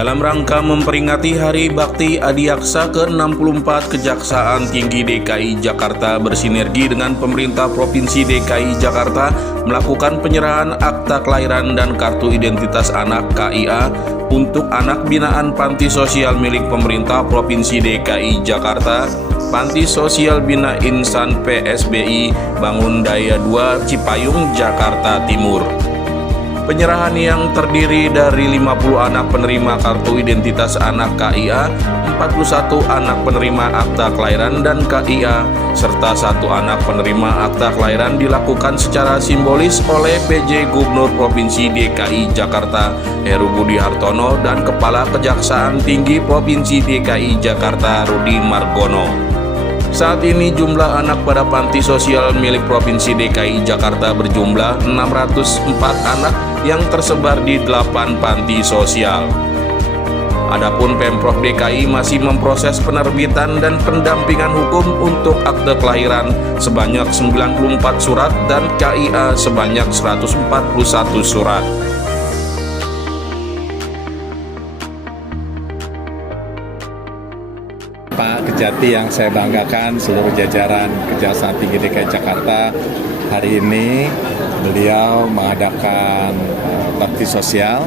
Dalam rangka memperingati Hari Bakti Adiaksa ke-64, Kejaksaan Tinggi DKI Jakarta bersinergi dengan pemerintah Provinsi DKI Jakarta melakukan penyerahan akta kelahiran dan kartu identitas anak KIA untuk anak binaan panti sosial milik pemerintah Provinsi DKI Jakarta, Panti Sosial Bina Insan PSBI Bangun Daya 2 Cipayung, Jakarta Timur. Penyerahan yang terdiri dari 50 anak penerima kartu identitas anak KIA, 41 anak penerima akta kelahiran dan KIA, serta 1 anak penerima akta kelahiran dilakukan secara simbolis oleh PJ Gubernur Provinsi DKI Jakarta Heru Budi Hartono dan Kepala Kejaksaan Tinggi Provinsi DKI Jakarta Rudi Margono. Saat ini jumlah anak pada panti sosial milik Provinsi DKI Jakarta berjumlah 604 anak yang tersebar di 8 panti sosial. Adapun Pemprov DKI masih memproses penerbitan dan pendampingan hukum untuk akte kelahiran sebanyak 94 surat dan KIA sebanyak 141 surat. Pak Kejati yang saya banggakan, seluruh jajaran Kejaksaan Tinggi DKI Jakarta, hari ini beliau mengadakan bakti sosial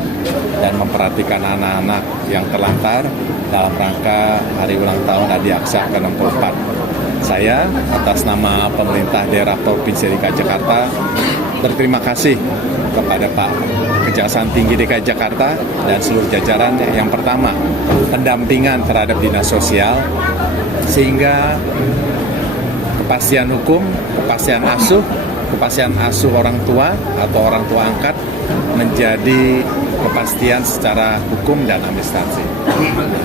dan memperhatikan anak-anak yang terlantar dalam rangka hari ulang tahun Adiaksa ke-64. Saya atas nama pemerintah daerah Provinsi DKI Jakarta berterima kasih kepada Pak Kejaksaan Tinggi DKI Jakarta dan seluruh jajaran. Yang pertama, pendampingan terhadap dinas sosial sehingga kepastian hukum, kepastian asuh orang tua atau orang tua angkat menjadi kepastian secara hukum dan administrasi.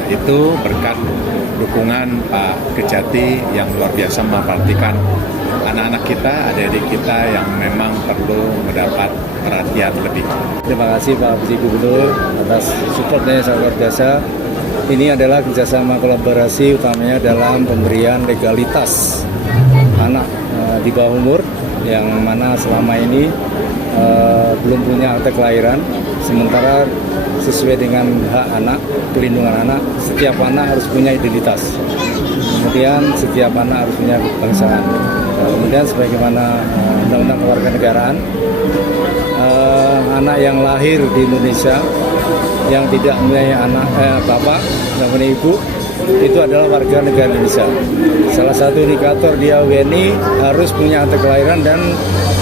Itu berkat dukungan Pak Kejati yang luar biasa memperhatikan anak-anak kita, adik-adik kita yang memang perlu mendapat perhatian lebih. Terima kasih Pak PJ Gubernur atas supportnya yang sangat luar biasa. Ini adalah kerjasama kolaborasi utamanya dalam pemberian legalitas anak di bawah umur yang mana selama ini belum punya akte kelahiran, sementara sesuai dengan hak anak, pelindungan anak, setiap anak harus punya identitas. Kemudian setiap anak harus punya kebangsaan. Kemudian sebagaimana Undang-Undang Kewarganegaraan, anak yang lahir di Indonesia yang tidak mempunyai bapak, tidak mempunyai ibu, itu adalah warga negara Indonesia. Salah satu indikator dia WNI harus punya akte kelahiran dan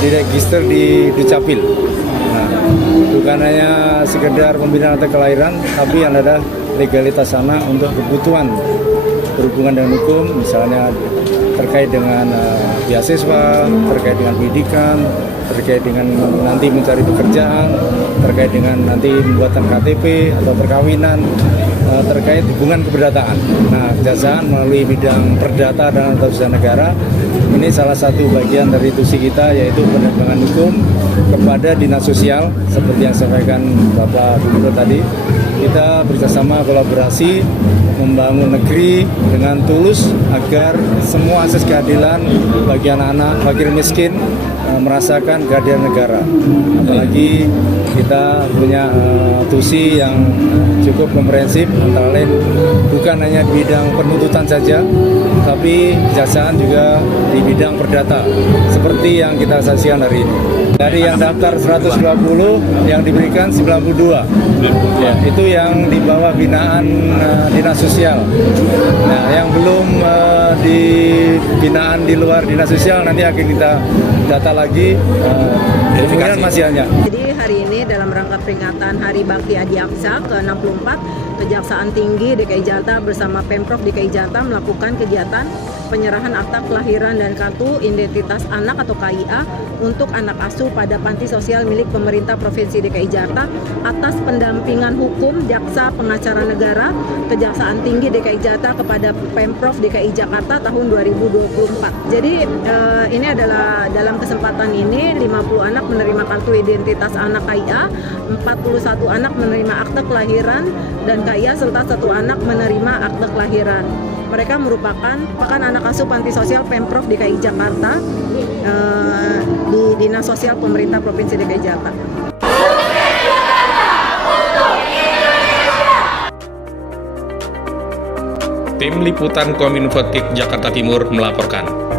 diregister di Dukcapil. Nah, bukan hanya sekedar pembinaan akte kelahiran, tapi yang ada legalitas anak untuk kebutuhan berhubungan dengan hukum, misalnya terkait dengan beasiswa, terkait dengan pendidikan, terkait dengan nanti mencari pekerjaan, terkait dengan nanti pembuatan KTP atau perkawinan, terkait hubungan keperdataan. Nah, Kejaksaan melalui bidang perdata dan tata usaha negara ini salah satu bagian dari tusi kita, yaitu penegakan hukum kepada dinas sosial seperti yang disampaikan Bapak Gubernur tadi. Kita bekerjasama kolaborasi membangun negeri dengan tulus agar semua akses keadilan bagi anak-anak fakir miskin merasakan kehadiran negara. Apalagi kita punya tusi yang cukup komprehensif, antara lain bukan hanya di bidang penuntutan saja, tapi kejaksaan juga di bidang perdata seperti yang kita saksikan hari ini. Dari yang daftar 120, yang diberikan 92. Ya, itu yang di bawah binaan dinas sosial. Nah, yang belum di binaan di luar dinas sosial nanti akan kita data lagi. Kemungkinan masih hanya. Jadi hari ini dalam rangka peringatan Hari Bakti Adiaksa ke-64, Kejaksaan Tinggi DKI Jakarta bersama Pemprov DKI Jakarta melakukan kegiatan penyerahan akta kelahiran dan kartu identitas anak atau KIA untuk anak asuh pada panti sosial milik pemerintah Provinsi DKI Jakarta atas pendampingan hukum Jaksa Pengacara Negara Kejaksaan Tinggi DKI Jakarta kepada Pemprov DKI Jakarta tahun 2024. Jadi ini adalah dalam kesempatan ini 50 anak menerima kartu identitas anak KIA, 41 anak menerima akte kelahiran dan KIA serta 1 anak menerima akte kelahiran. Mereka merupakan anak asuh panti sosial Pemprov DKI Jakarta di Dinas Sosial Pemerintah Provinsi DKI Jakarta. Tim Liputan Kominfo Jakarta Timur melaporkan.